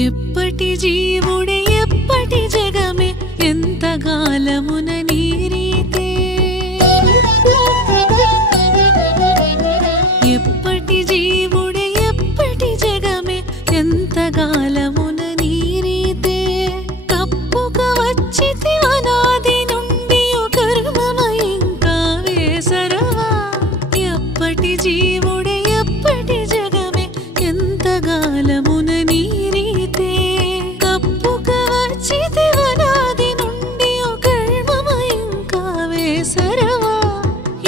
ఎప్పటి జీవుడే ఎప్పటి జగమే ఎంతకాలమున నీరీతే ఎప్పటి జీవుడే ఎప్పటి జగమే ఎంతకాలమున నీరీతే తప్పుక వచ్చితి అనాది నుండి కర్మమయంగా వేసరవా ఎప్పటి జీవుడే ఎప్పటి జగమే ఎంతకాలమున నీరీతే తప్పుక వచ్చితి అనాది నుండి కర్మమయంగా వేసరవా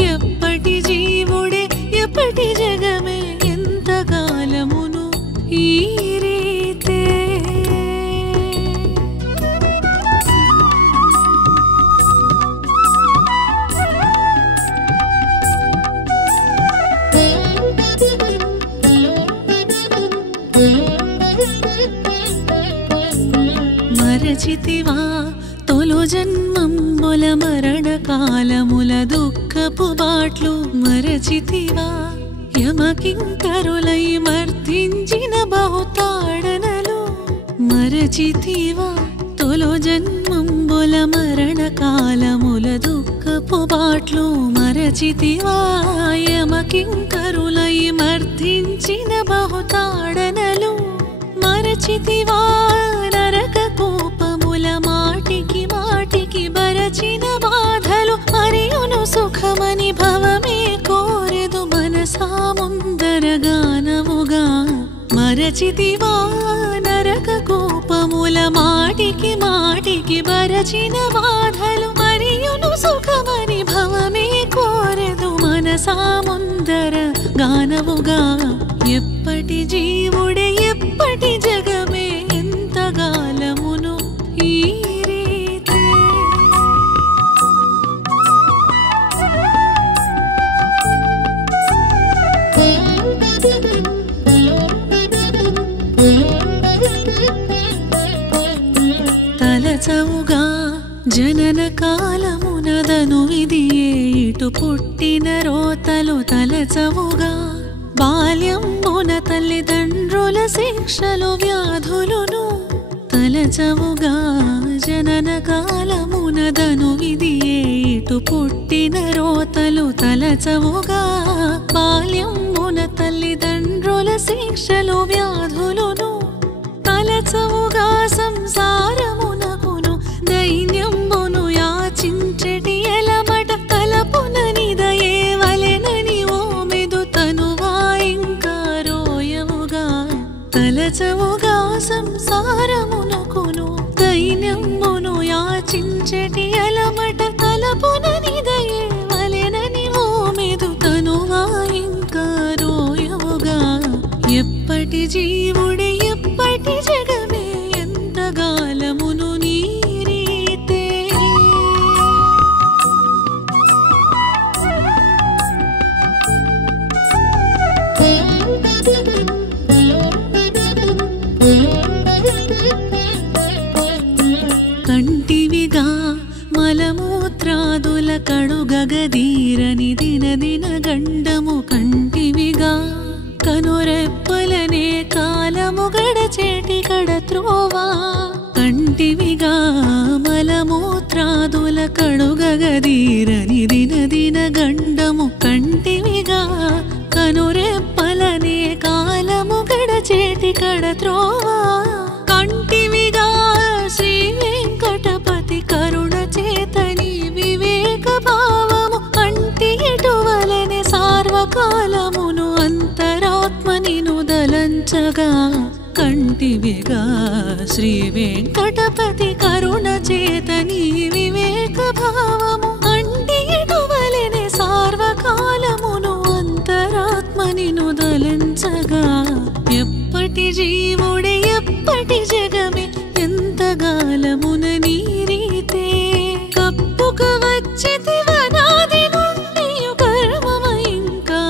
ఎప్పటి జీవుడే ఎప్పటి జగమే ఎంతకాలమును ఈ రీతే మరచితివా తొలు జన్మంబుల మరణ కాలముల దుఃఖపు బాట్లు మరచితివా యమకింకరులై మర్దించిన బహుతాడనలు మరచితివా తొలు జన్మంబుల మరణ కాలముల దుఃఖపు బాట్లు మరచితివా యమకింకరులై మర్దించిన బహుతాడనలు మరచితివా నరక కోపముల మాటికి మాటికి బరచిన బాధలు మరియును సుఖమని భవమే కోరెదు మనసా ముందర గానముగా మరచితివా నరక కోపముల మాటికి మాటికి బరచిన బాధలు మరియును సుఖమని భవమే కోరెదు మనసా ముందర గానముగా ఎప్పటి జీవుడే ఎప్పటి జగమే ఎంతకాలమును ఈ రీతే తలచవుగా జనన కాలమునదను విధియే ఇటు పుట్టిన రోతలు తలచవుగా బాల్యంబున తల్లిదండ్రుల శిక్షలు వ్యాధులును తలచవుగా జనన కాలమునదను విధియే ఇటు పుట్టిన రోతలు తలచవుగా బాల్యంబున తల్లిదండ్రుల శిక్షలు వ్యాధులును తలచవుగా సంసారమునకును దైన్యంబును యాచించెటి ఎలమట తలపునని దయే వలెనని ఓ మెదు తనువా ఇంకా రోయవుగా తలచవుగా సంసారమునకును దైన్యంబును యాచించెటి ఎలమట తలపునని దయే వలెనని ఓ మెదు తనువా ఇంకా రోయవుగా ఎప్పటి జీవుడే ఎప్పటి జగమే ఎంతకాలమును నీరీతే కంటివిగా మలమూత్రాదుల కడుగగదీరని దినదిన గండము కంటివిగా కనురెప్పలనే కాలము గడచేటి కడత్రోవా కంటివిగా మలమూత్రాదుల కడుగగదీరని దినదిన గండము కంటివిగా కనురెప్పలనే కాలము గడచేటి కడత్రోవా కంటివిగా శ్రీ వెంకటపతి కరుణ చేతని వివేక భావము అంటి ఎటువలనే సార్వకాలమును అంతరాత్మని నుదలంచగా కంటివిగా శ్రీ వెంకటపతి కరుణ చేతని వివేక భావము అంటి ఎటువలనే సార్వకాలమును అంతరాత్మని నుదలంచగా ఎప్పటి జీవుడే ఎప్పటి జగమే ఎంతకాలమున నీరీతే కప్పుక వచ్చితి వనాది నుండి కర్మమయంగా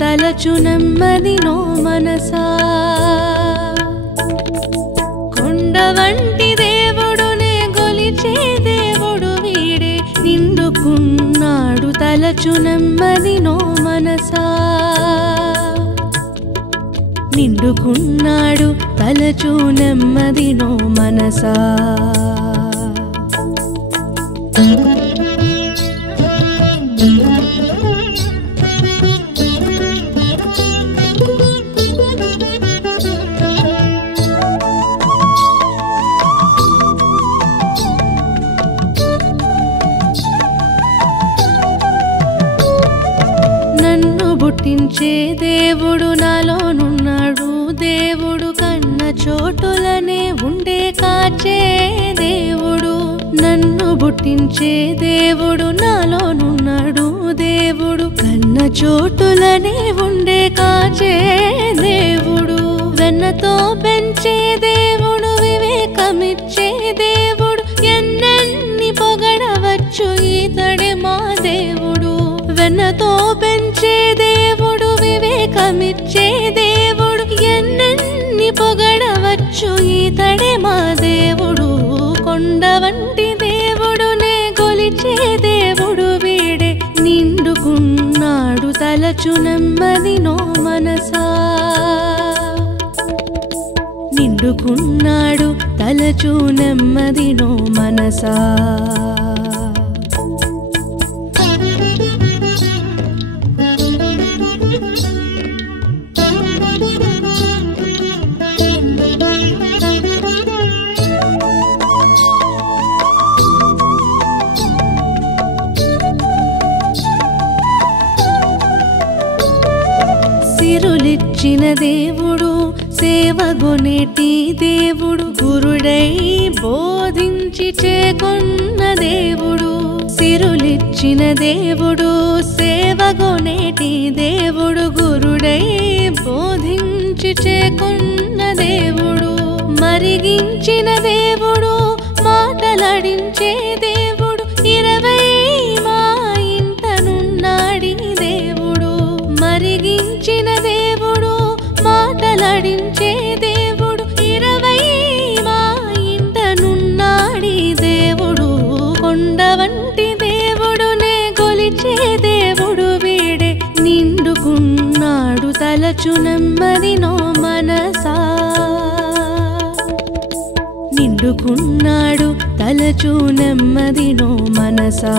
తలచు నెమ్మది నో మనసా కొండ వంటి దేవుడునే గొలిచే దేవుడు వీడే నిండుకున్నాడు తలచు నెమ్మది నో మనసా నిండుకున్నాడు తలచు నెమ్మది నో మనసా పుట్టించే దేవుడు నాలోనున్నాడు దేవుడు కన్న చోటులనే ఉండే కాచే దేవుడు నన్ను పుట్టించే దేవుడు నాలోనున్నాడు దేవుడు కన్న చోటులనే ఉండే కాచే దేవుడు వెన్నతో పెంచే దేవుడు వివేకమిచ్చే దేవుడు ఎన్నెన్ని పొగడవచ్చు ఈతడే మా దేవుడు వెన్నతో పెంచే దేవుడు వివేకమిచ్చే దేవుడు ఎన్నెన్ని పొగడవచ్చు ఈతడే మా దేవుడు కొండ వంటి దేవుడునే గొలిచే దేవుడు వీడే నిండుకున్నాడు తలచు నెమ్మది నో మనసా నిండుకున్నాడు తలచు నెమ్మది నో మనసా సిరులిచ్చిన దేవుడు సేవగొనేటి దేవుడు గురుడై బోధించి చేకొన్న దేవుడు సిరులిచ్చిన దేవుడు సేవగొనేటి దేవుడు గురుడై బోధించి చేకొన్న దేవుడు మరిగించిన దేవుడు మాటలాడించే దేవుడు 20 మా ఇంటనున్నాడి దేవుడు మరిగించిన దేవుడు మాటలాడించే దేవుడు 20 మా ఇంటనున్నాడి దేవుడు కొండ వంటి దేవుడునే గొలిచే దేవుడు వీడే నిండుకున్నాడు తలచు నెమ్మది నో మనసా నిండుకున్నాడు తలచు నెమ్మది నో మనసా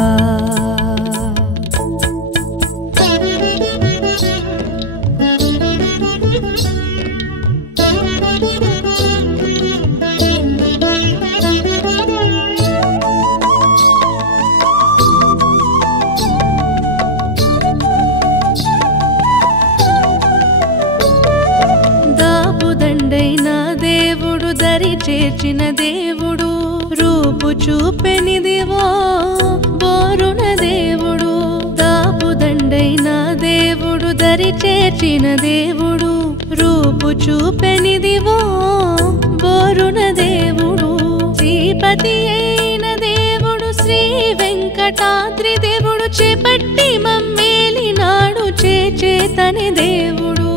దాపుదండైన దేవుడు దరి చేర్చిన దేవుడు రూపు చూపెనిదివో బోరున దేవుడు దాపుదండైన దేవుడు దరి చేర్చిన దేవుడు రూపు చూపెనిదివో బోరున దేవుడు శ్రీపతి అయిన దేవుడు శ్రీ వెంకటాద్రి దేవుడు చేపట్టి మమ్మేలినాడు చేతని దేవుడు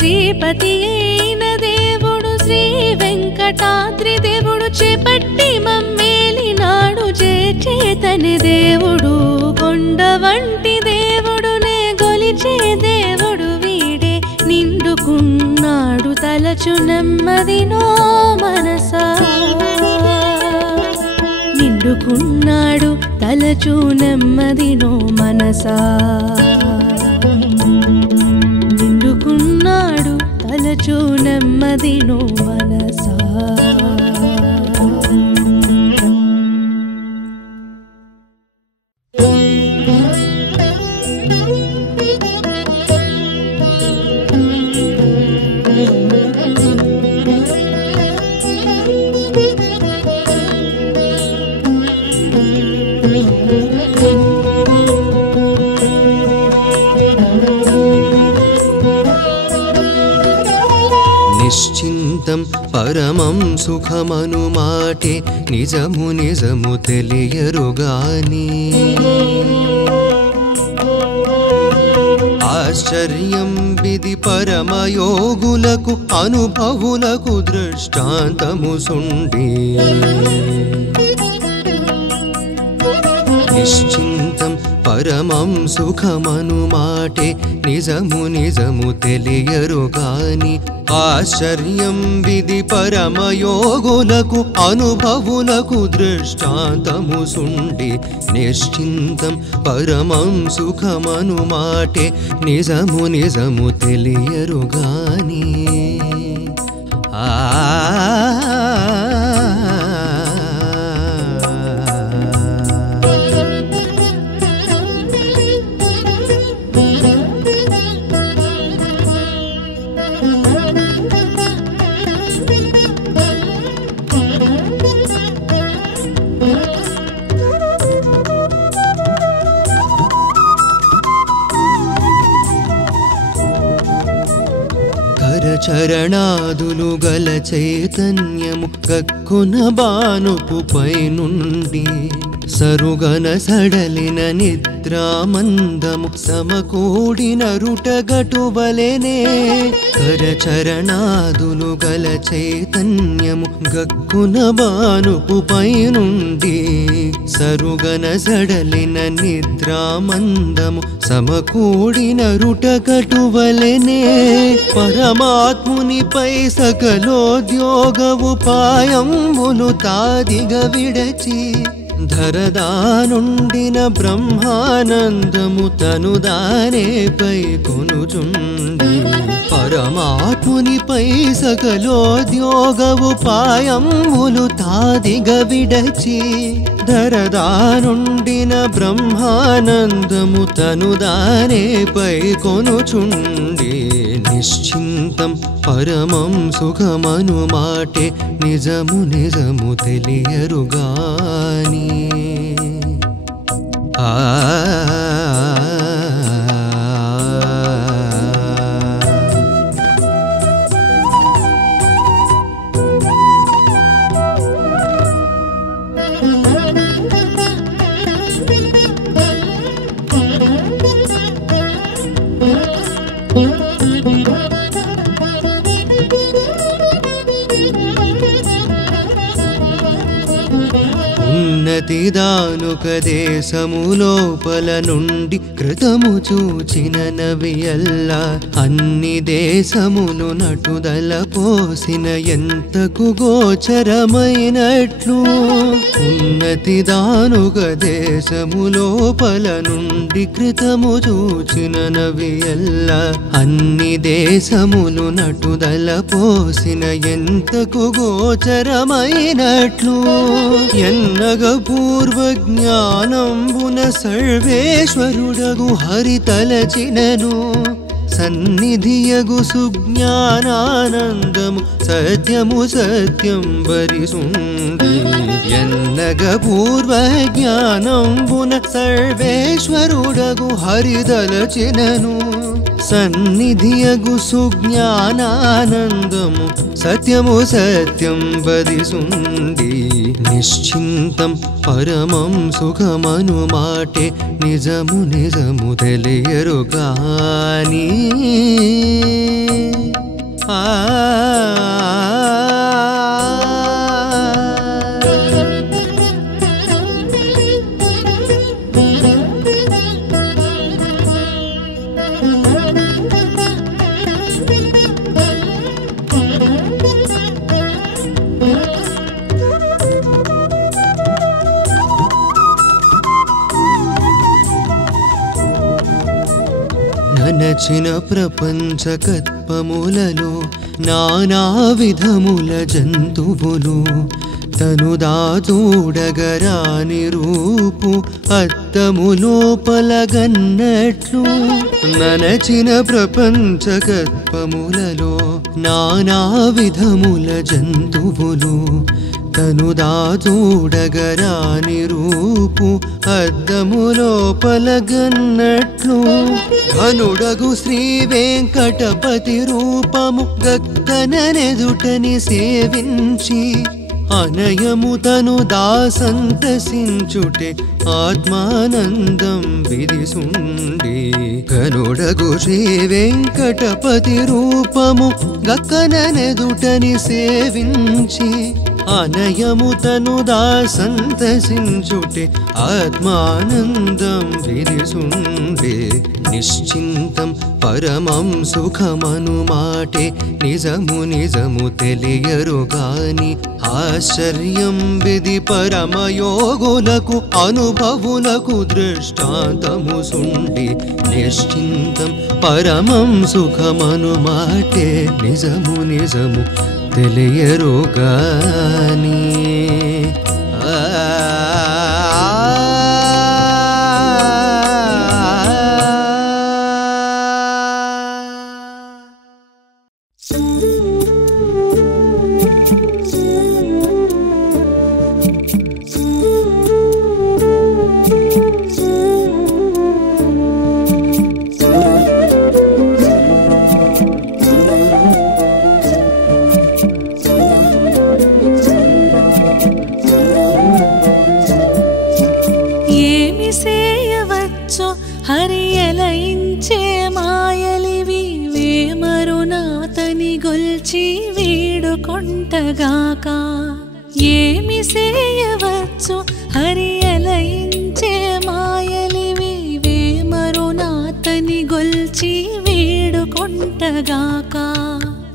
శ్రీపతి అయిన దేవుడు శ్రీ వెంకటాద్రి దేవుడు చేపట్టి మమ్మేలినాడు చేతని దేవుడు కొండ వంటి దేవుడునే గొలిచే దేవుడు వీడే నిండుకున్నాడు తలచు నెమ్మది నో మనసా నిండుకున్నాడు తలచు నెమ్మది నో మనసా నిండుకున్నాడు తల తలచు నెమ్మదిను మనసా. నిశ్చింతం పరమం సుఖమను మాటే నిజము నిజము తెలియరుగాని ఆశ్చర్యం విధి పరమయోగులకు అనుభవులకు దృష్టాంతము సుండి. నిశ్చింతం పరమం సుఖమను మాటే నిజము నిజము తెలియరుగాని ఆశ్చర్యం విధి పరమయోగులకు అనుభవులకు దృష్టాంతము సుండి. నిశ్చింతం పరమం సుఖమను మాటే నిజము నిజము తెలియరుగాని చరణాదులు గల చైతన్యము గక్కున బానుపు పైనుండి సరుగన సడలిన నిద్రామందము సమకూడిన రుటగటువలెనే. కరచరణాదులు గల చైతన్యము గక్కున బానుపు పైనుండి సరుగన సడలిన నిద్రామందము సమకూడిన రుటగటువలెనే. పరమాత్మునిపై సకలోద్యోగ ఉపాయములు తాదిగ విడచి ధరదానుండిన బ్రహ్మానందము తనుదానేపై కొనుచుండి. పరమాత్మునిపై సకలోద్యోగ ఉపాయములు తాదిగ విడచి ధరదానుండిన బ్రహ్మానందము తనుదానేపై కొనుచుండి. నిశ్చింతం పరమం సుఖమను మాటే నిజము నిజము తెలియరుగాని ఉన్నతిదానుక దేశము లోపల నుండి కృతము చూచిన నవియల్ల అన్ని దేశములు నటుదల పోసిన ఎంతకు గోచరమైనట్లు. ఉన్నతిదానుక దేశము లోపల నుండి కృతము చూచిన నవియల్ల అన్ని దేశములు నటుదల పోసిన ఎంతకు గోచరమైనట్లు. ఎన్నగ పూర్వ జ్ఞానంబున సర్వేశ్వరుడగు హరి తలచినను సన్నిధియగు సుజ్ఞానానందము సత్యము సత్యం వరిసుండి. ఎన్నగ పూర్వ జ్ఞానంబున సర్వేశ్వరుడగు హరి తలచినను సన్నిధియగు సుజ్ఞానానందము సత్యము సత్యం వదిసుండి. నిశ్చింతం పరమం సుఖమను మాటే నిజము నిజము తెలియరుగాని ననచిన ప్రపంచకత్వములలో నానా విధముల జంతువులు తనుదాచూడగరాని రూపు అద్దములోపలగన్నట్లు ననచిన ప్రపంచకత్వములలో నానా విధముల జంతువులు తనుదాచూడగరాని రూపు అద్దములోపలగన్నట్లు ఘనుడగు శ్రీ వెంకటపతి రూపము గక్కననెదుటని సేవించి అనయము తను దాసంతసించుటే ఆత్మానందం విదిసుండి ఘనుడగు శ్రీ వెంకటపతి రూపము గక్కననెదుటని సేవించి అనయము తను దాసంతసించుటే ఆత్మానందం విదిసుండే నిశ్చింతం పరమం సుఖమను మాటే నిజము నిజము తెలియరుగాని ఆశ్చర్యం విధి పరమయోగులకు అనుభవులకు దృష్టాంతము సుండి నిశ్చింతం పరమం సుఖమను మాటే నిజము నిజము తెలియరుగాని కొంటగాక ఏమి సేయవచ్చు హరియలయించే మాయలివి వేమరునాతని గొల్చి వేడుకొంటగాక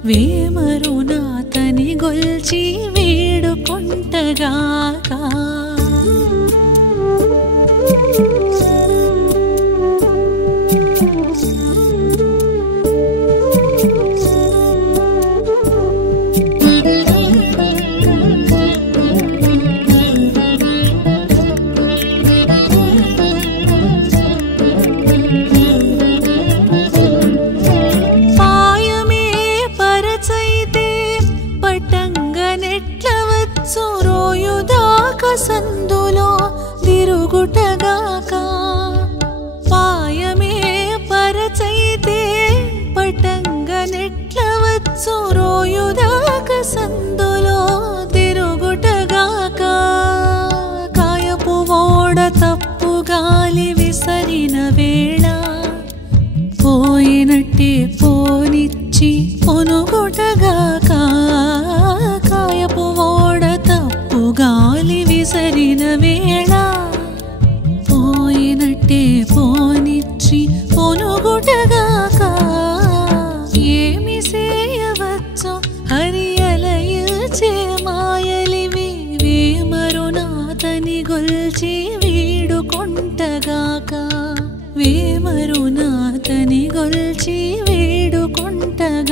వేమరునాతని గొల్చి వేడుకొంటగాక సందులో తిరుగుటగాక పాయమే పరచైతే పటంగ నెట్లవచ్చు రోయుదాక సందులో తిరుగుటగాక కాయపు ఓడ తప్పు గాలి విసరిన వేళ పోయినట్టే పోనిచ్చి పొనుగుటగాక కాయపు ఓడ తప్పు గాలి విసరిన వేళ పోయినట్టే పోనిచ్చి పొనుగుటగాక ఏమి సేయవచ్చు హరియలయించే మాయలివి వేమరునాతని గొల్చి వేడుకొంటగాక వేమరునాతని గొల్చి వేడుకొంటగాక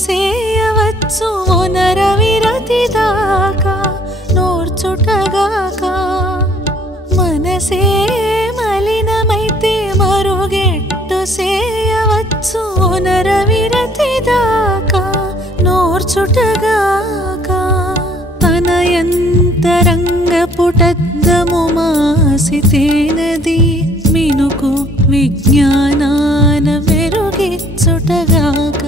సేయవచ్చు నరవిరతి దాకా నోర్చుటగాక మనసే మలినమైతే మరుగెట్టు సేయవచ్చు నరవిరతి దాకా నోర్చుటగాక తన యంతరంగ పుటద్దము మాసితేనది మినుకు విజ్ఞానాన మెరుగిచ్చుటగాక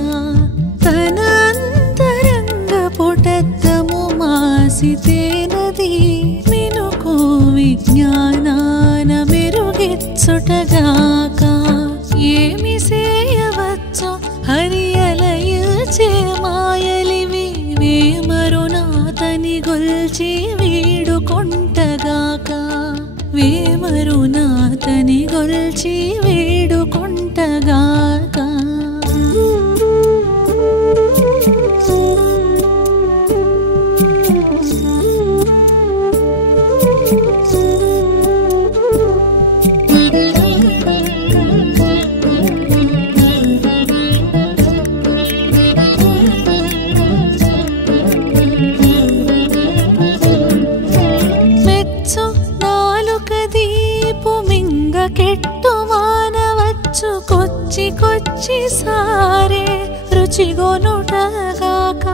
తన అంతరంగ పుటద్దము మాసితేనది మినుకు విజ్ఞానాన మెరుగిచ్చుటగాక ఏమి సేయవచ్చు హరియలయించే నాతని గొల్చి వేడుకొంటగాక వేమరు నాతని గొల్చి వేడుకొంటగాక కొచ్చి కొచ్చి సారే రుచిగొనుటగాక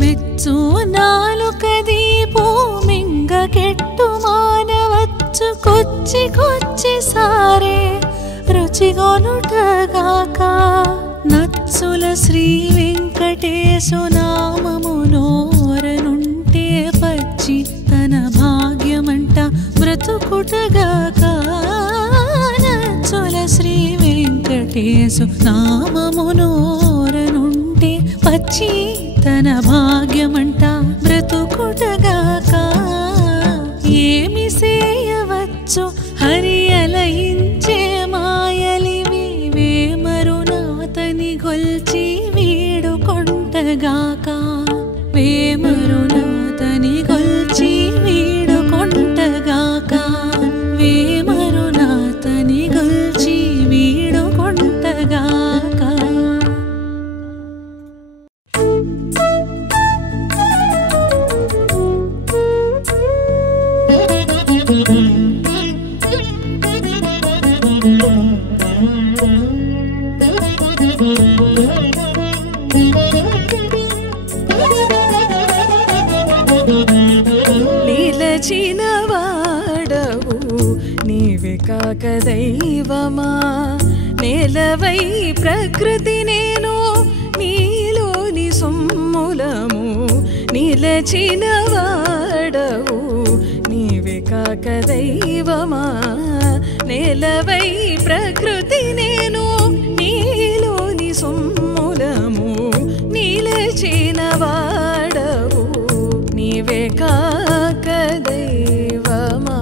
మెచ్చు నాలుక దీపు మింగ కెట్టు మానవచ్చు కొచ్చి కొచ్చి సారే రుచిగొనుటగాక నచ్చుల శ్రీ వెంకటేశు నామము నోరనుంటే పచ్చి తన భాగ్యమంట బ్రతుకుటగాక నచ్చుల శ్రీ వెంకటేశు నామము నోరనుంటే పచ్చి తన భాగ్యమంట బ్రతుకుటగాక ఏమి సేయవచ్చు హరి అలయించే మాయలివి వేమరు నాతని గొల్చి వేడుకొంటగాక వేమరు నాతని గొల్చి వేడుకొంటగాక వేమరు నాతని గొల్చి వేడుకొంటగాక నిలచిన వాడవు నీవే కాక దైవమా నేలవై ప్రకృతి నేను నీలోని సొమ్ములము నిలచిన వాడవు నీవే కాక దైవమా నేలవై ప్రకృతి నేను నీలోని సొమ్ములము నిలచిన వాడవు నీవే కాక దైవమా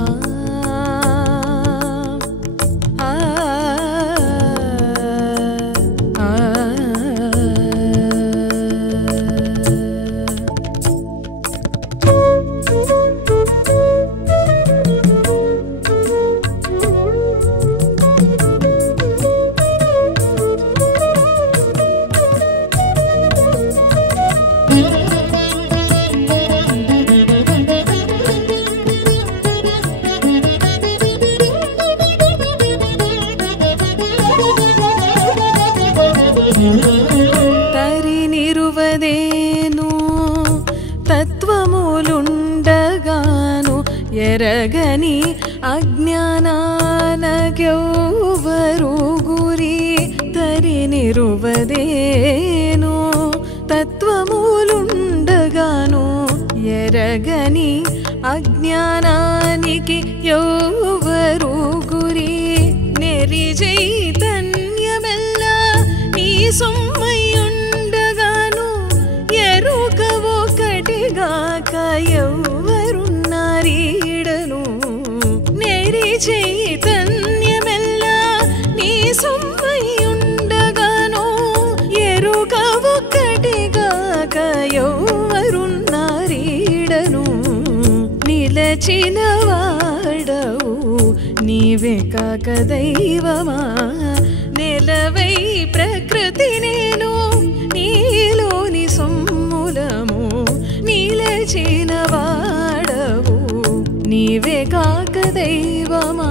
తరినిరువదేను తత్వములుండగాను ఎరగని అజ్ఞానానగెవ్వరు గురి తరినిరువదేను తత్వములుండగాను ఎరగని అజ్ఞానానికి ఎవ్వరు గురి నెరి చైతన్యమెల్లా నీ సొమ్మయుండగాను ఎరుక ఒకటిగాక ఎవ్వరున్నారీడను నెరి చైతన్యమెల్లా నీ సొమ్మయుండగాను ఎరుక ఒకటిగాక ఎవ్వరున్నారీడను నిలచిన వాడవు నీవే కాక దైవమా నెలవై ప్రకృతి నేను నీలోని సొమ్ములము నిలచిన వాడవు నీవే కాక దైవమా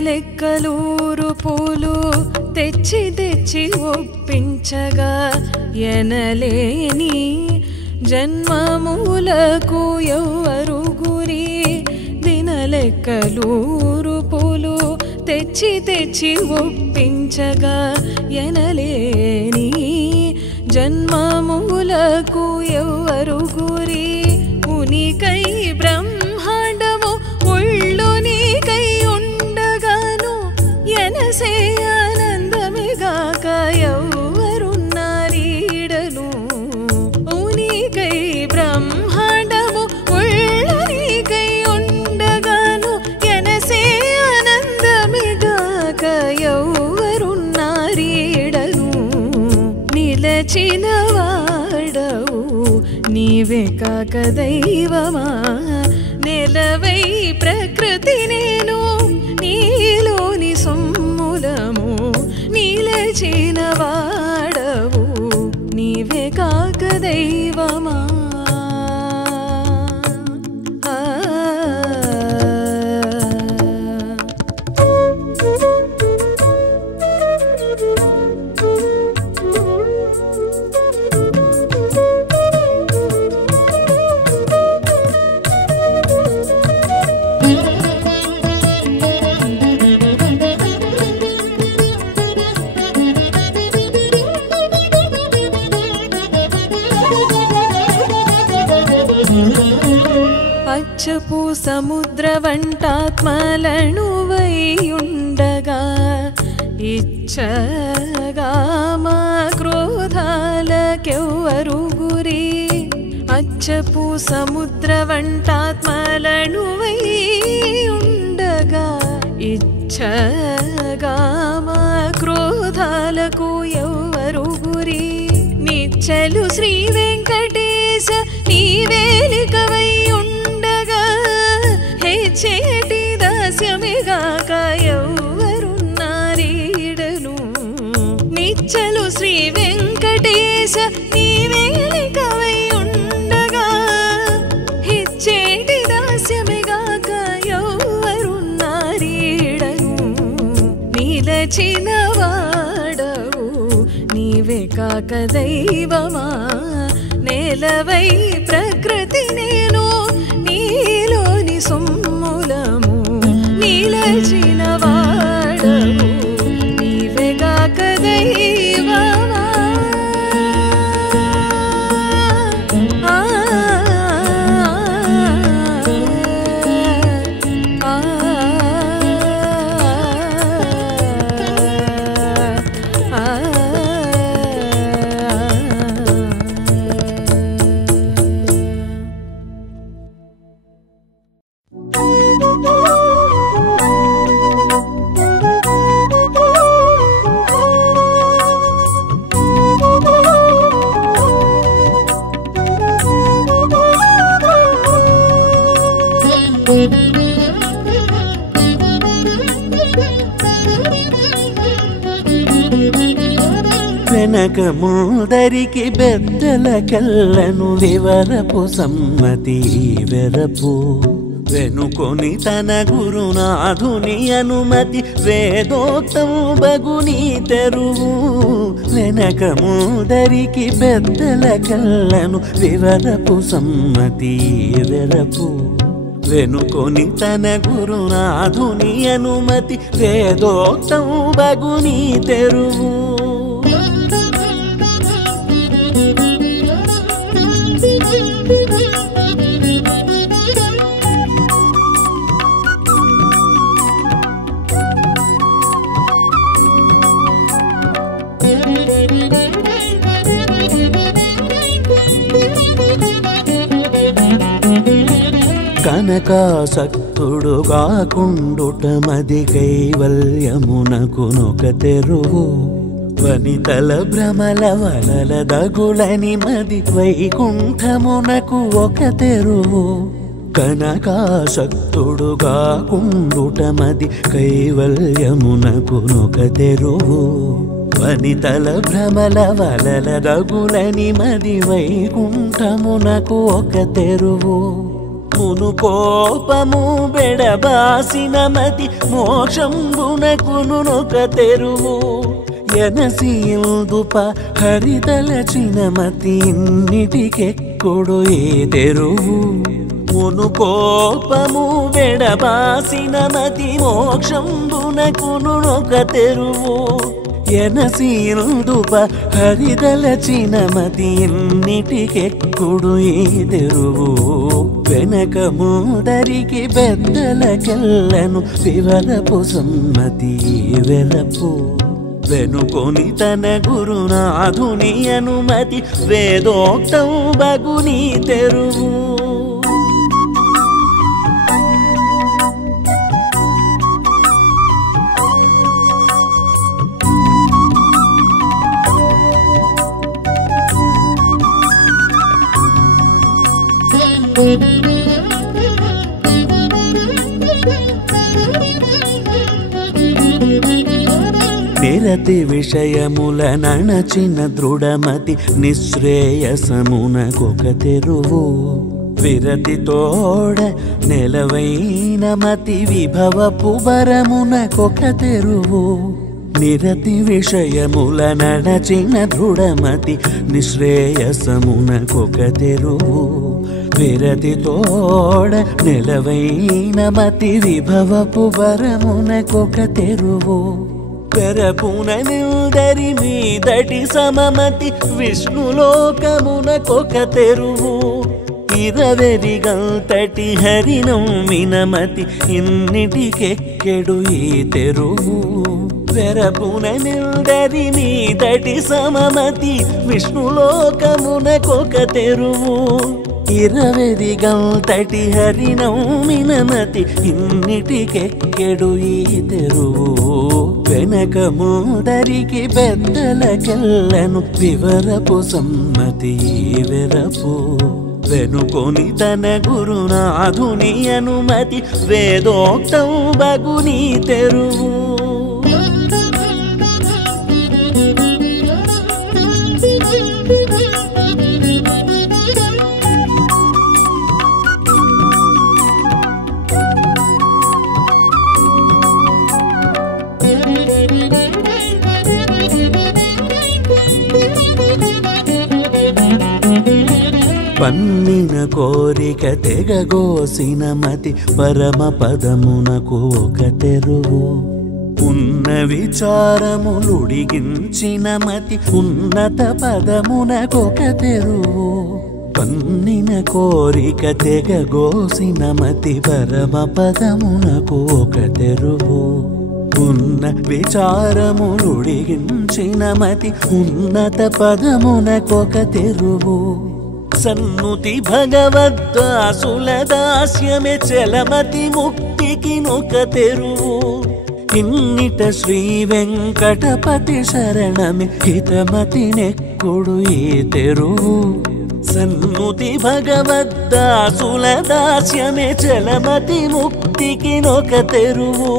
దినలెక్కలూరు పూలు తెచ్చి తెచ్చి ఒప్పించగా ఎనలేని జన్మములకు ఎవ్వరు గురి దినలెక్కలు రూపులు తెచ్చి తెచ్చి ఒప్పించగా ఎనలేని జన్మములకు ఎవ్వరు గురి ఉనికై బ్రహ్మాండము ఒళ్ళు నీకై ఉండగాను ఎనసే ఆనందమిగాక ఎవ్వరున్నారీడను ఉనికై బ్రహ్మాండము ఒళ్ళు నీకై ఉండగాను ఎనసే ఆనందమిగాక ఎవ్వరున్నారీడను నిలచిన వాడవు నీవే కాక దైవమా నెలవై ప్రకృతి నేను నీలోని సొమ్ములము నిలచిన వాడవు నీవే కాక దైవమా పచ్చపు సముద్ర వంటాత్మలను వైయుండగా ఇచ్చగా మా క్రోధాలకెవ్వరు గురి అచ్చపు సముద్ర వంటాత్మలను వైయుండగా ఇచ్చగా మా క్రోధాలకు ఎవ్వరు గురి నిచ్చలు శ్రీ వెంకటేశ నీవేలికవై ఉండగా హెచ్చేటి దాస్యమిగాక ఎవ్వరున్నారీడను నిచ్చలు శ్రీ వెంకటేశ నీవేలికవై ఉండగా హెచ్చేటి దాస్యమిగాక ఎవ్వరున్నారీడను నిలచిన వాడవు నీవే కాక దైవమా నేలవై ప్రకృతి నేను నీలోని సొమ్ములము నిలచిన వాడవు నీవే కాక దైవమా వెనక ముందరికి బెద్దల కళ్ళను వివరపు సమ్మతి వెరపు వెనుకొని తన గురునాథుని అనుమతి వేదోక్తం బగుని తెరువు వెనక ముందరికి బెద్దల కళ్ళను వివరపు సమ్మతి వెరపు వెనుకొని తన గురునాథుని అనుమతి వేదోక్తం బగుని తెరువు కనకాసక్తుడు కాకుండుట మది కైవల్యమునకునొక తెరువు వనితల భ్రమల వలల దగులని మది వైకుంఠమునకు ఒక తెరువు కనకాసక్తుడు కాకుండుట మది కైవల్యమునకునొక తెరువు వనితల భ్రమల వలల దగులని మది వైకుంఠమునకు ఒక తెరువు మును కోపము బెడబాసిన మతి మోక్షంబునకును ఒక తెరువు ఎనసియుదుప హరితలచిన మతి ఇన్నిటికెక్కుడు ఏ తెరువు మునుకోపము వెడబాసిన మతి మోక్షంబునకునొక తెరువు ఎనసియుదుప హరితలచిన మతి ఇన్నిటికెక్కుడు ఏ తెరువు వెనక ముందరికి పెద్దలకెల్లను వివరపు సమ్మతి వెరపు వెనుకొని తన గురునాథుని అనుమతి వేదోక్తం బగుని తెరువు నిరతి విషయముల నణచిన దృఢమతి నిశ్రేయసమునకొక తెరువు విరతి తోడ నెలవైన మతి విభవపు వరమునకొక తెరువు నిరతి విషయముల నడచిన దృఢమతి నిశ్రేయసమునకొక తెరువు విరతి తోడ నెలవైన మతి విభవపు వరమునకొక తెరువు పెరపున నిల్దరి మీదటి సమమతి విష్ణులోకమునకొక తెరువు ఇరవెరిగంతటి హరినం మినమతి ఇన్నిటికెక్కెడు ఈ తెరువు పెరపున నిల్దరి మీదటి సమమతి విష్ణులోకమునకొక తెరువు ఇరవెరిగంతటి హరినం మినమతి ఇన్నిటికెక్కెడు ఈ తెరువు వెనక ముందరికి పెద్దలకెల్లను వివరపు సమ్మతి వెరపు వెనుకొని తన గురునాథుని అనుమతి వేదోక్తం బగుని తెరువు పన్నిన కోరిక తెగగోసిన మతి పరమ పదమునకు ఒక తెరువు ఉన్న విచారములుడిగించిన మతి ఉన్నత పదమునకొక తెరువు పన్నిన కోరిక తెగగోసిన మతి పరమ పదమునకు ఒక తెరువు ఉన్న విచారములుడిగించిన మతి ఉన్నత పదమునకొక తెరువు సన్నుతి భగవద్దాసుల దాస్యమే చలమతి ముక్తికి నొక తెరువు ఇన్నిట శ్రీ వెంకటపతి శరణమే హితమతి నెక్కుడు ఈ తెరువు సన్నుతి భగవద్దాసుల దాస్యమే చలమతి ముక్తికి నొక తెరువు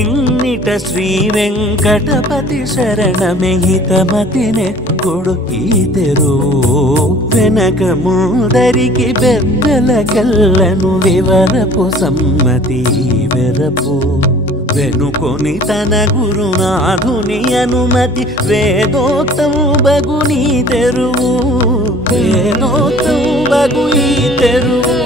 ఇన్నిట శ్రీ వెంకటపతి శరణమే హితమతి నెక్కుడు ఈ తెరువు వెనక ముందరికి పెద్దలకెల్లను వివరపు సమ్మతి వెరపు వెనుకొని తన గురునాథుని అనుమతి వేదోక్తం బగుని తెరువు వేదోక్తం బగు ఈ తెరువు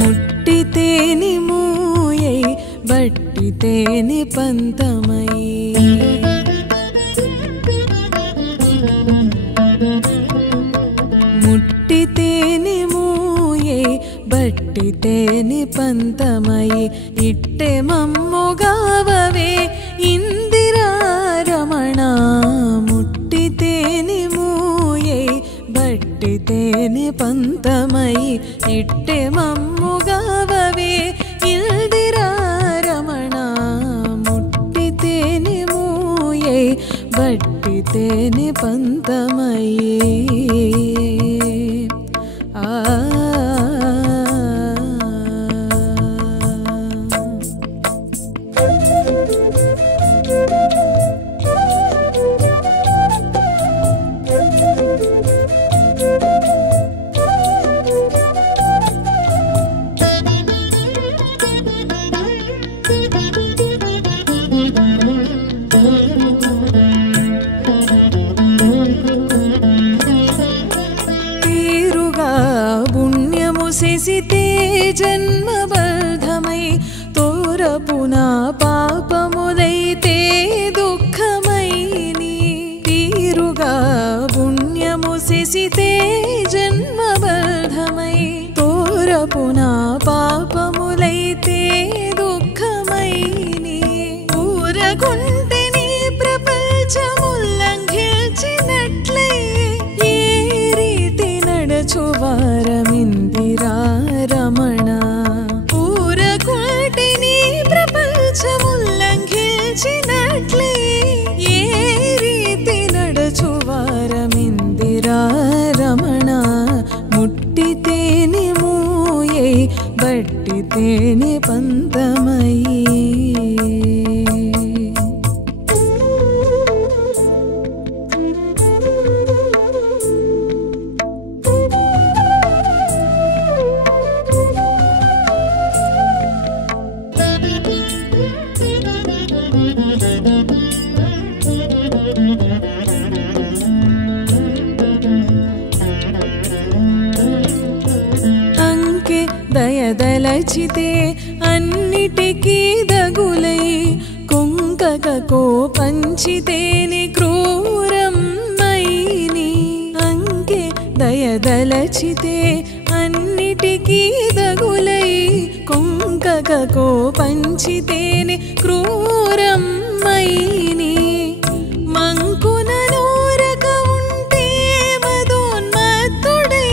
ముట్టితేని మూయై బట్టితేని పంతమై ముట్టితేని మూయై బట్టితేని పంతమై ఇట్టె మమ్ముగావవే ఇందిరా రమణ ముట్టితేని మూయై బట్టితేని పంతమై ఇట్టె మమ్ముగావవే ఇందిరా రమణ ముట్టితేని మూయై బట్టితేని ముట్టితేనే పంతమయ్యే చేసితే జన్మబద్ధమై తోరపునా పాపములైతే దుఃఖమై నీ తీరుగా పుణ్యము చేసితే జన్మబద్ధమై తోరపునా పాపములైతే దుఃఖమై నీ ఊరకుంటే నీ ప్రపంచముల్లంఘించినట్లే ఏ రీతి నడచువారమిందిరా రమణ ఊరకుంటే నీ ప్రపంచముల్లంఘించినట్లే ఏ రీతి నడచువారమిందిరా రమణ ముట్టితేనే మూయే బట్టితేనే పంతమయ్యే దయదలచితే అన్నిటికీ దగులై కొంకకో పంచితేని క్రూరమ్మైని అంకె దయదలచితే అన్నిటికీ దగులై కొంకకో పంచితేని క్రూరమ్మైని మంకున నోరక ఉంటే మదోన్మత్తుడై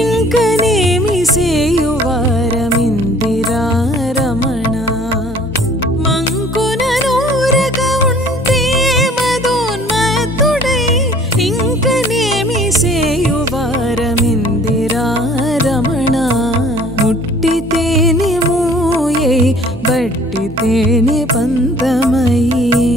ఇంకనేమి సేయువారమిందిరా రమణ మంకున నోరక ఉంటే మదోన్మత్తుడై ఇంకనేమి సేయువారమిందిరా రమణ ముట్టితేనే మూయే బట్టితేనే పంతమయ్యే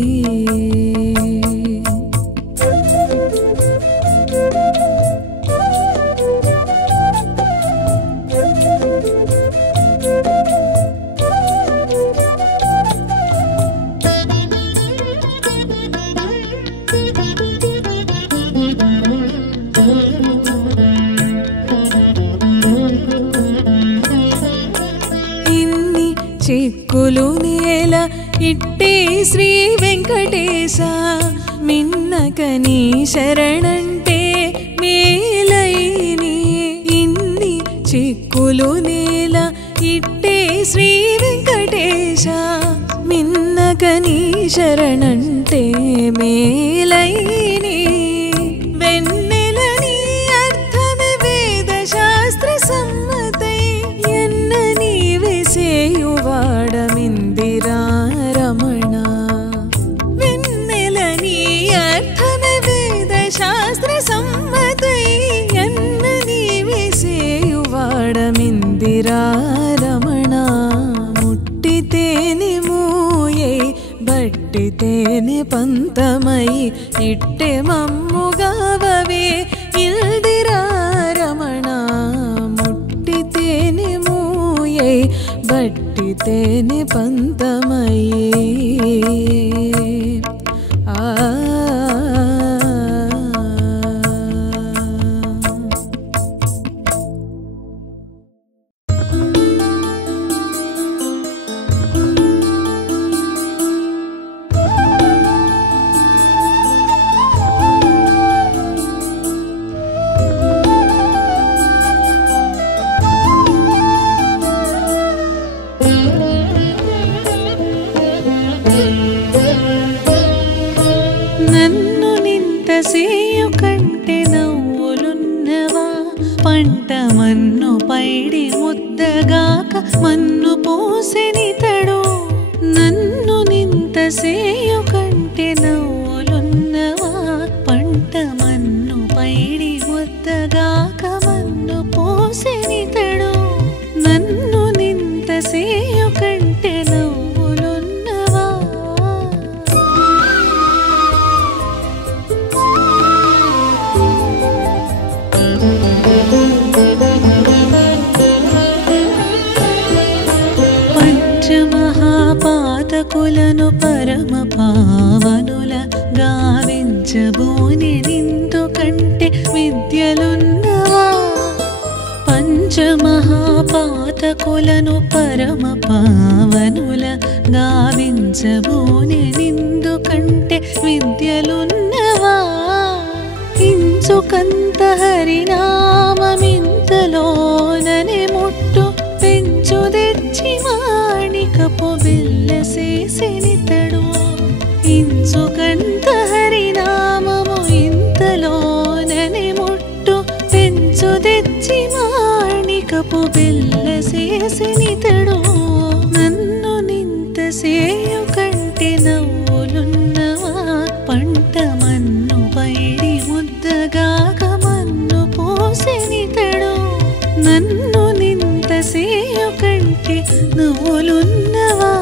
చిక్కులు నేల ఇట్టే శ్రీ వెంకటేశ మిన్నకని శరణంటే మేలైని ఇన్ని చిక్కులు నేల ఇట్టే శ్రీ వెంకటేశ మిన్నకని శరణంటే మేలైని వెన్నెలని అర్థమే వేద శాస్త్ర సమ్మతై ఎన్న నీవే సేయువాడమిందిరా రమణ వెన్నెలని అర్థమే వేద శాస్త్ర సమ్మతై ఎన్న నీవే సేయువాడమిందిరా రమణ ముట్టితేనే మూయే బట్టితేనే పంతమై ఇట్టే మమ్ముగావవే ఇల్దిరా రమణ ముట్టితేనే మూయే బట్టితేనే పంతమయ్యే నన్ను నింత సేయు కంటే నవ్వులున్నవా పంట మన్ను పైడి ముద్దగాక మన్ను పోసెనితడు నన్ను నింత సేయు కంటే నవ్వులున్నవా పోసెనితడు నన్ను నింత సేయు కంటే నవ్వులున్నవా పంచమహాపాతకులను పరమ పావనుల గావించబోని నిందు కంటే విద్యలున్నవా పంచమహాపాతకులను పరమ పావనుల గావించబోని నిందు కంటే విద్యలున్నవా ఇంచుకంత హరినామమింతలోననే ముట్టు పెంచు తెచ్చి మాణికపు బిల్లసేసెనితడు ఇంచుకంత హరినామము ఇంతలోననే ముట్టు పెంచు తెచ్చి మాణికపు బిల్లసేసెనితడు నన్ను నింత సేయు కంటే నవ్వులున్నవా పంట మన్ను పైడి ముద్దగాక మన్ను పోసెనితడు నన్ను నింత సేయు కంటే నవ్వులున్నవా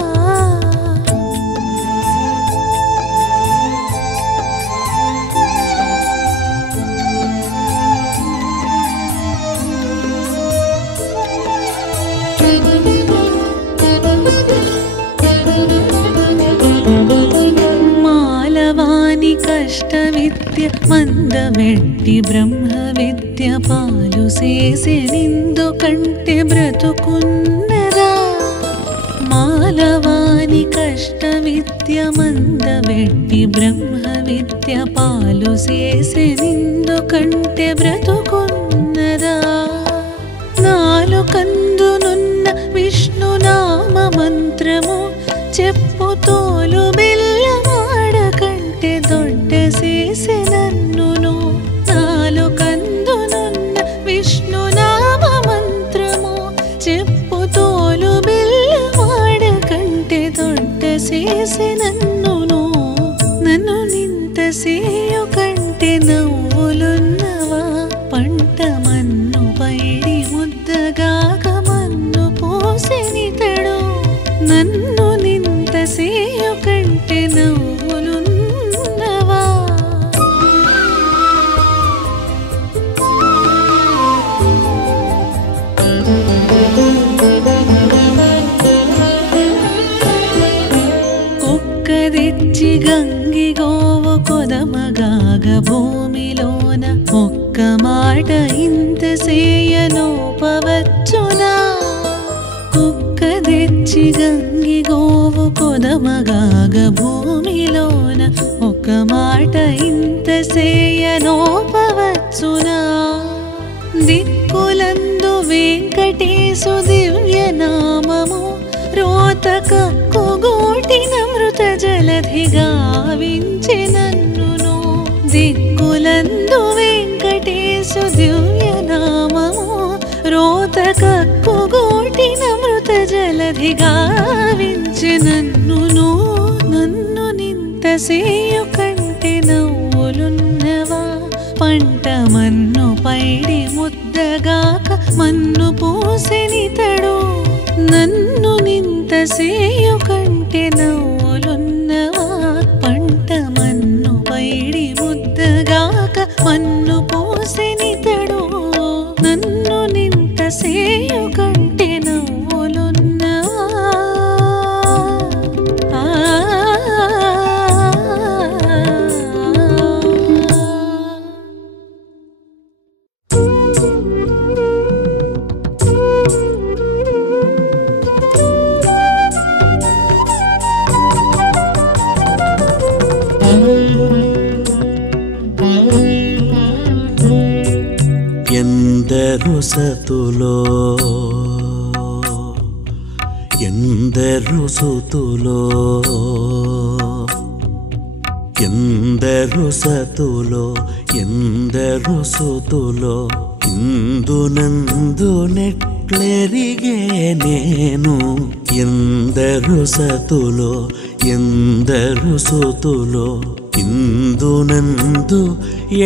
మాలవాని కష్ట విద్య మందవెట్టి బ్రహ్మ విద్య పాలు చేసే నిందు కంటే బ్రతుకున్నదా మాలవాని కష్ట విద్య మందవెట్టి బ్రహ్మ విద్య పాలు చేసే నిందు కంటే బ్రతుకున్నదా నాలుకందునున్న విష్ణునామ మంత్రము చెప్పు తోలు బెల్లమాడ కంటే దొడ్డ చేసే నన్నును నాలుకందునున్న విష్ణునామ మంత్రము చెప్పు తోలు బెల్లమాడ కంటే దొడ్డ చేసే నన్నును నన్ను నింత సేయు కంటే నవ్వులున్నవా పంట మన్ను పైడి ముద్దగాక మన్ను పోసెనితడు నన్ను నింత సేయు కంటే నవ్వులున్నవా కుక్క తెచ్చి గంగి గోవు కొదమగాగ భూమిలోన ఒక్క మాట ఇంత సేయనోపవచ్చునా కుక్క తెచ్చి గంగి గోవు కొదమగాగ భూమిలోన ఒక్క మాట ఇంత సేయనోపవచ్చునా దిక్కులందు వెంకటేశు దివ్య నామము రోతకక్కు గోటిన మృత జలధి గావించె నన్నును దిక్కులందు వెంకటేశు దివ్య నామము రోతకక్కు గోటిన మృత జలధి గావించె నన్నును నన్ను నింత సేయు కంటే నవ్వులున్నవా పంట మన్ను పైడి ముద్దగాక మన్ను పోసెనితడు నన్ను నింత సేయు కంటే నవ్వులున్నవా పంట మన్ను పైడి ముద్దగాక మన్ను పోసెనితడు నన్ను నింత సేయు కంటే నవ్వులున్నవా ఎందరు సతులో ఎందరు సుతులో ఎందరు సతులో ఎందరు సుతులో ఇందునందు నెట్లెరిగే నేను ఎందరు సతులో ఎందరు సుతులో ఇందునందు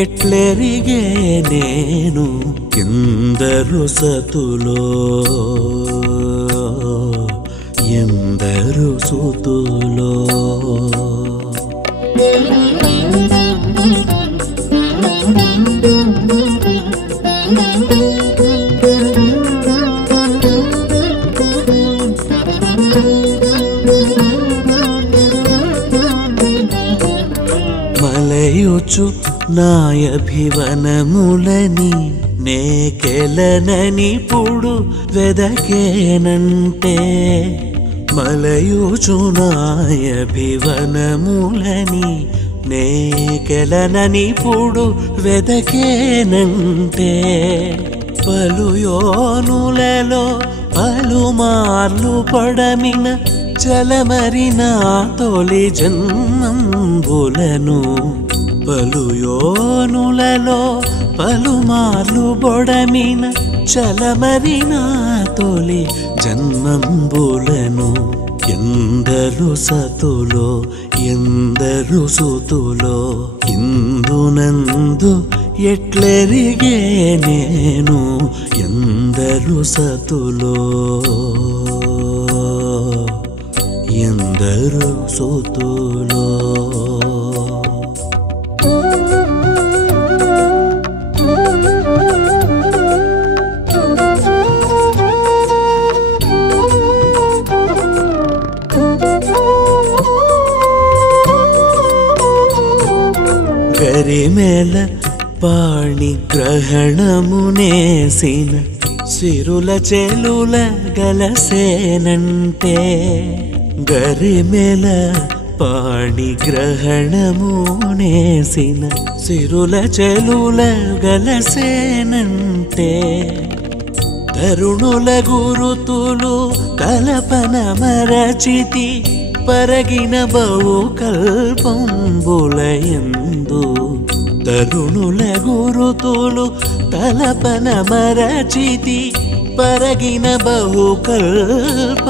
ఎట్లెరిగే నేను ఎందరు సతులో ఎందరు సుతులో మలయుచు నాయభివనములని నేకెలననిప్పుడు వెదకేనంటే మలయుచు నాయభివనములని నేకెలననిప్పుడు వెదకేనంటే పలుయోనులలో పలుమార్లు పడమిన చలమరిన తొలి జన్మంబులను పలుయోనులలో పలుమార్లు బొడమిన చలమరిన తొలి జన్మంబులను ఎందరు సతులో ఎందరు సుతులో ఇందునందు ఎట్లెరిగే నేను ఎందరు సతులో ఎందరు సుతులో గరిమెల పాణిగ్రహణమునేసిన సిరుల చెలుల గలసేనంటే గరిమెల పాణిగ్రహణమునేసిన సిరుల చెలుల గలసేనంటే తరుణుల గురుతులు కల్పన మరచితి పరగిన బహు కల్పంబులయందు తరుణుల గురుతులు తలపన మరచితి పరగిన బహు కల్పంబులయందు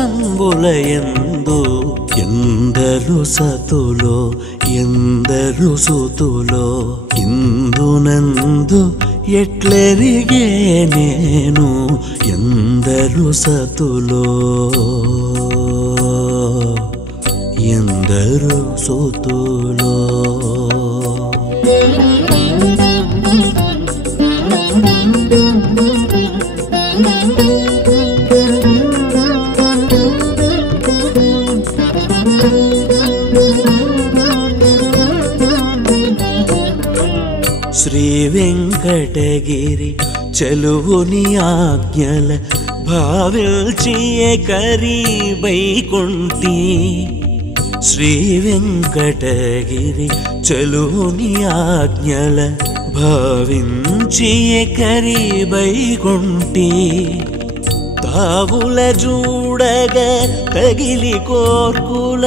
ఎందరు సతులో ఎందరు సుతులో ఇందునందు ఎట్లెరిగే నేను ఎందరు సతులో ఎందరు సుతులో శ్రీ వెంకటగిరి చెలువుని ఆజ్ఞల భావిల్చియే కరి వైకుంఠి శ్రీ వెంకటగిరి చెలువుని ఆజ్ఞల భావించియే కరి వైకుంఠి తావుల చూడగ తగిలి కోర్కుల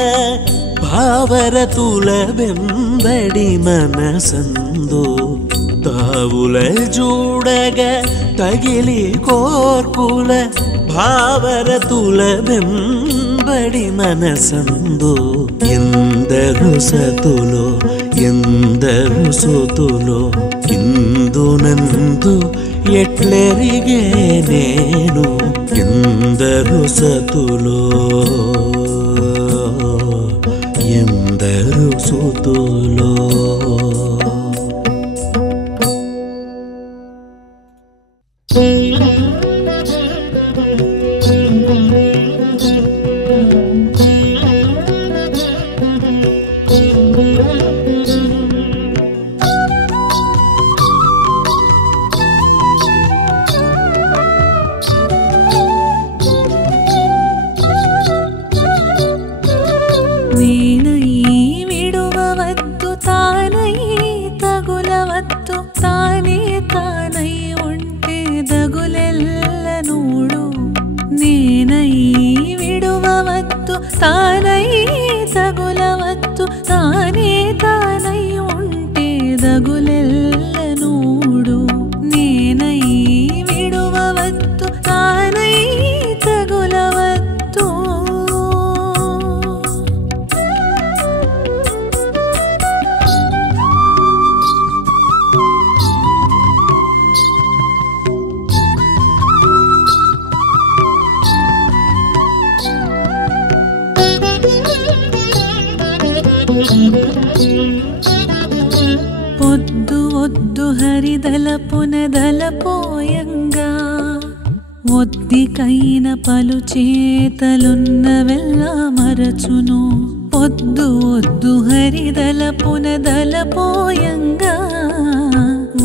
భావరతుల వెంబడి మనసందు తావుల చూడగ తగిలి కోర్కుల భావరతుల వెంబడి మనసందు ఎందరు సతులో ఎందరు సుతులో ఇందునందు ఎట్లెరిగే నేను ఎందరు సతులో ఎందరు సుతులో తానై తగులవత్తు తానే తానై ఉంటే దగులెల్లనూడు నేనై విడువవత్తు తానై తగులవత్తు పొద్దు ఒద్దు హరిదలపునదలపోయంగా ఒద్దికైన పలు చేతలున్నవెల్లా మరచును. పొద్దు ఒద్దు హరిదలపునదలపోయంగా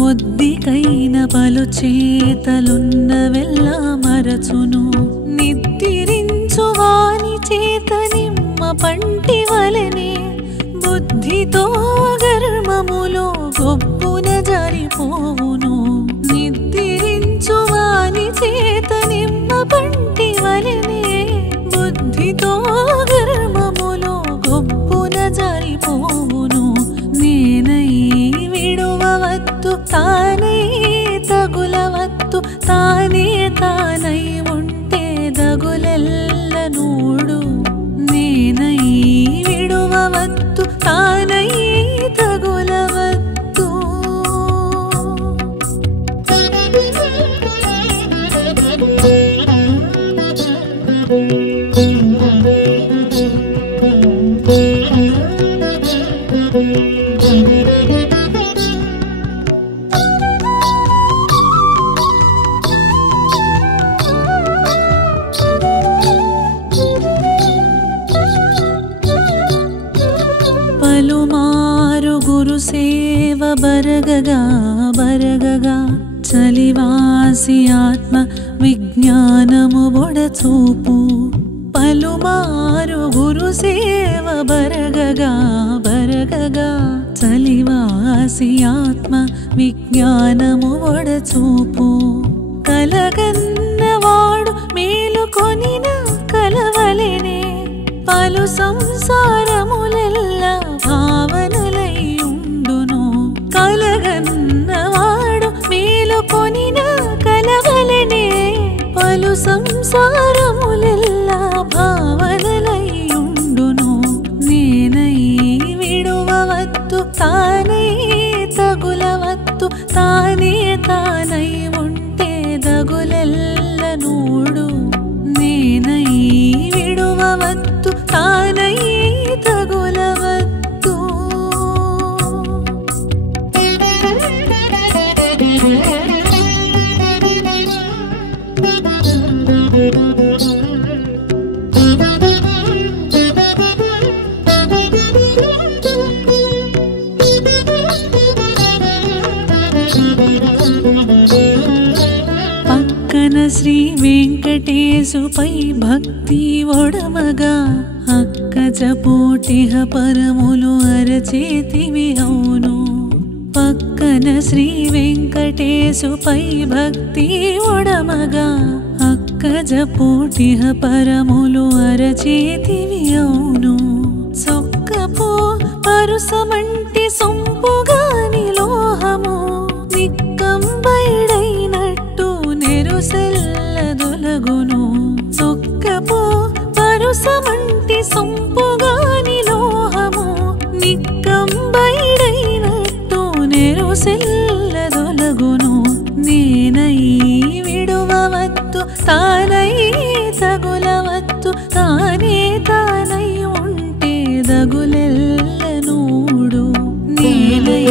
ఒద్దికైన పలు చేతలున్నవెల్లా మరచును. నిద్రించు వాని చేత నిమ్మ పంటి వలెనే బుద్ధితో గర్మములో గొప్పున జారిపోవును. నిద్రించు వాని చేత నిమ్మ పంటి వలెనే బుద్ధితో గర్మములో గొప్పున జారిపోవును. నేనై విడువవద్దు తానే తగులవద్దు తానే తానై ఉంటే దగులెల్ల నూడు. నేనై విడువవద్దు తానై తగులవద్దు. పలుమారు గురు సేవ బరగగా బరగగా చలివాసి ఆత్మ విజ్ఞానము బొడచూపు. పలుమారు గురు సేవ బరగగా బరగగా చలివాసి ఆత్మ విజ్ఞానము బొడచూపు. కలగన్నవాడు మేలుకొనిన కలవలెనే పలు సంసారములెల్లా భావనలైయుండును. కలగన్నవాడు మేలుకొనిన కలవలెనే పలు సంసారములెల్లా భావనలైయుండును. నేనై విడువవద్దు తానే తగులవద్దు తానే తానై ఉంటే దగులెల్ల నూడు. నేనై విడువవద్దు తానై తగులవద్దు. పక్కన శ్రీ వెంకటేశుపై భక్తి ఒడమగా అక్కజపోటిహ పరములు అరచేతివి అవును. పక్కన శ్రీ వెంకటేశుపై భక్తి ఒడమగా అక్కజపోటిహ పరములు అరచేతివి అవును. చొక్కపో పరుసమంటి సొంపుగాని లోహము నిక్కంబైడైనట్టు నెరుసెల్లదొలగును. చొక్కపో పరుసమంటి సొంపుగాని లోహము నిక్కంబైడైనట్టు నెరుసెల్లదొలగును. నేనై విడువవద్దు తానై తగులవద్దు తానే తానై ఉంటే దగులెల్ల నూడు. నేనై